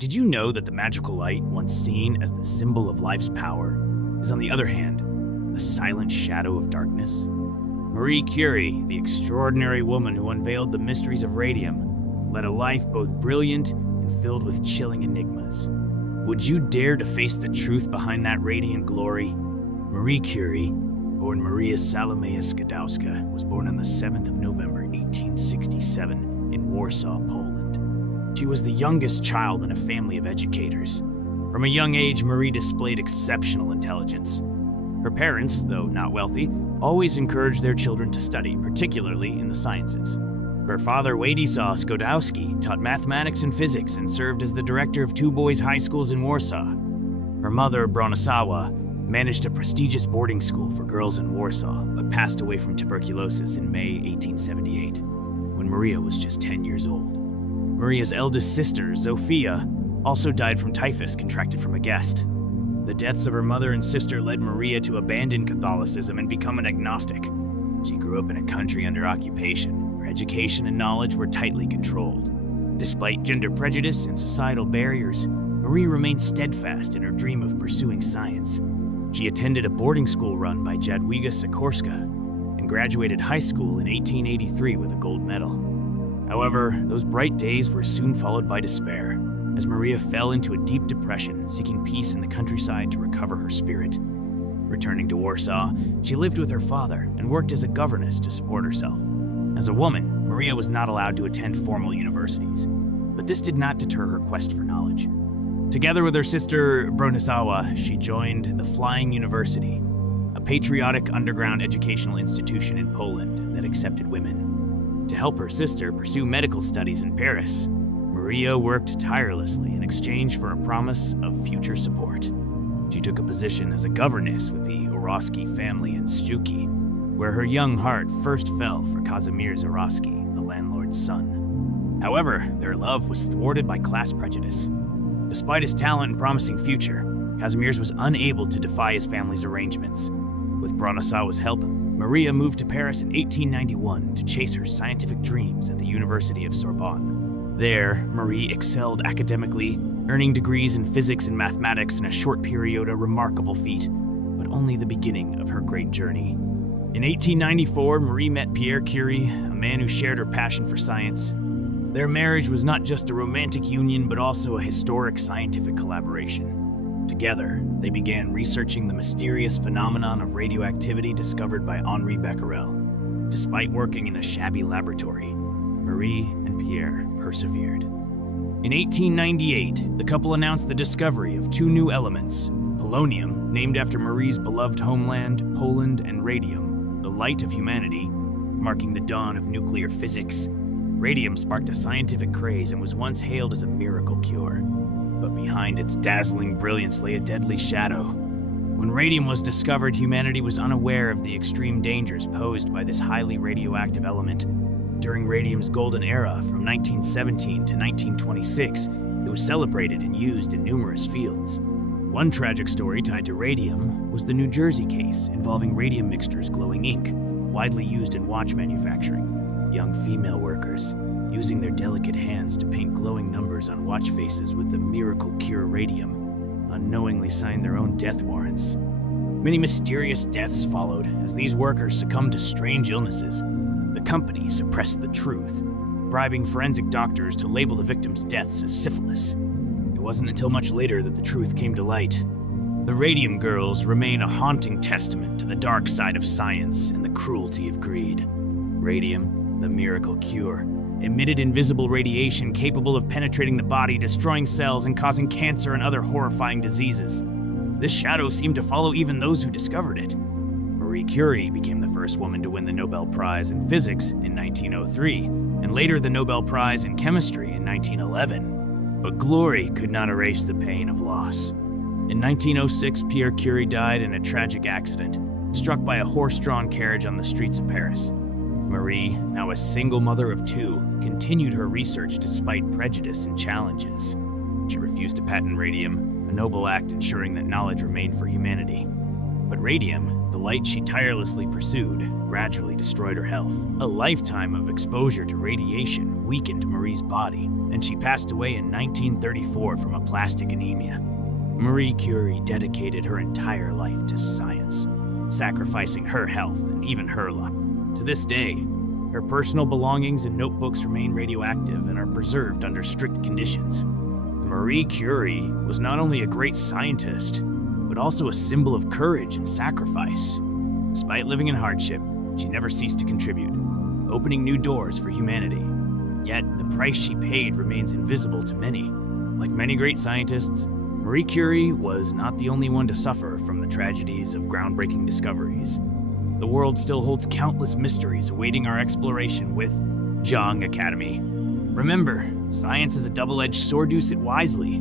Did you know that the magical light, once seen as the symbol of life's power, is on the other hand, a silent shadow of darkness? Marie Curie, the extraordinary woman who unveiled the mysteries of radium, led a life both brilliant and filled with chilling enigmas. Would you dare to face the truth behind that radiant glory? Marie Curie, born Maria Salomea Skłodowska, was born on the 7th of November, 1867, in Warsaw, Poland. She was the youngest child in a family of educators. From a young age, Marie displayed exceptional intelligence. Her parents, though not wealthy, always encouraged their children to study, particularly in the sciences. Her father, Władysław Skłodowski, taught mathematics and physics and served as the director of two boys' high schools in Warsaw. Her mother, Bronislawa, managed a prestigious boarding school for girls in Warsaw, but passed away from tuberculosis in May 1878, when Maria was just 10 years old. Maria's eldest sister, Zofia, also died from typhus contracted from a guest. The deaths of her mother and sister led Maria to abandon Catholicism and become an agnostic. She grew up in a country under occupation, where education and knowledge were tightly controlled. Despite gender prejudice and societal barriers, Marie remained steadfast in her dream of pursuing science. She attended a boarding school run by Jadwiga Sikorska and graduated high school in 1883 with a gold medal. However, those bright days were soon followed by despair, as Maria fell into a deep depression, seeking peace in the countryside to recover her spirit. Returning to Warsaw, she lived with her father and worked as a governess to support herself. As a woman, Maria was not allowed to attend formal universities, but this did not deter her quest for knowledge. Together with her sister, Bronislawa, she joined the Flying University, a patriotic underground educational institution in Poland that accepted women. To help her sister pursue medical studies in Paris, Maria worked tirelessly in exchange for a promise of future support. She took a position as a governess with the Orowski family in Sztuki, where her young heart first fell for Kazimierz Orowski, the landlord's son. However, their love was thwarted by class prejudice. Despite his talent and promising future, Kazimierz was unable to defy his family's arrangements. With Bronislawa's help, Maria moved to Paris in 1891 to chase her scientific dreams at the University of Sorbonne. There, Marie excelled academically, earning degrees in physics and mathematics in a short period, a remarkable feat, but only the beginning of her great journey. In 1894, Marie met Pierre Curie, a man who shared her passion for science. Their marriage was not just a romantic union, but also a historic scientific collaboration. Together, they began researching the mysterious phenomenon of radioactivity discovered by Henri Becquerel. Despite working in a shabby laboratory, Marie and Pierre persevered. In 1898, the couple announced the discovery of two new elements: polonium, named after Marie's beloved homeland, Poland, and radium, the light of humanity, marking the dawn of nuclear physics. Radium sparked a scientific craze and was once hailed as a miracle cure. But behind its dazzling brilliance lay a deadly shadow. When radium was discovered, humanity was unaware of the extreme dangers posed by this highly radioactive element. During radium's golden era, from 1917 to 1926, it was celebrated and used in numerous fields. One tragic story tied to radium was the New Jersey case involving radium mixtures glowing ink, widely used in watch manufacturing. Young female workers, using their delicate hands to paint glowing numbers on watch faces with the miracle cure radium, unknowingly signed their own death warrants. Many mysterious deaths followed as these workers succumbed to strange illnesses. The company suppressed the truth, bribing forensic doctors to label the victims' deaths as syphilis. It wasn't until much later that the truth came to light. The Radium Girls remain a haunting testament to the dark side of science and the cruelty of greed. Radium, the miracle cure, emitted invisible radiation capable of penetrating the body, destroying cells, and causing cancer and other horrifying diseases. This shadow seemed to follow even those who discovered it. Marie Curie became the first woman to win the Nobel Prize in Physics in 1903, and later the Nobel Prize in Chemistry in 1911. But glory could not erase the pain of loss. In 1906, Pierre Curie died in a tragic accident, struck by a horse-drawn carriage on the streets of Paris. Marie, now a single mother of two, continued her research despite prejudice and challenges. She refused to patent radium, a noble act ensuring that knowledge remained for humanity. But radium, the light she tirelessly pursued, gradually destroyed her health. A lifetime of exposure to radiation weakened Marie's body, and she passed away in 1934 from aplastic anemia. Marie Curie dedicated her entire life to science, sacrificing her health and even her luck. To this day, her personal belongings and notebooks remain radioactive and are preserved under strict conditions. Marie Curie was not only a great scientist, but also a symbol of courage and sacrifice. Despite living in hardship, she never ceased to contribute, opening new doors for humanity. Yet, the price she paid remains invisible to many. Like many great scientists, Marie Curie was not the only one to suffer from the tragedies of groundbreaking discoveries. The world still holds countless mysteries awaiting our exploration with Gióng Academy. Remember, science is a double-edged sword. Use it wisely.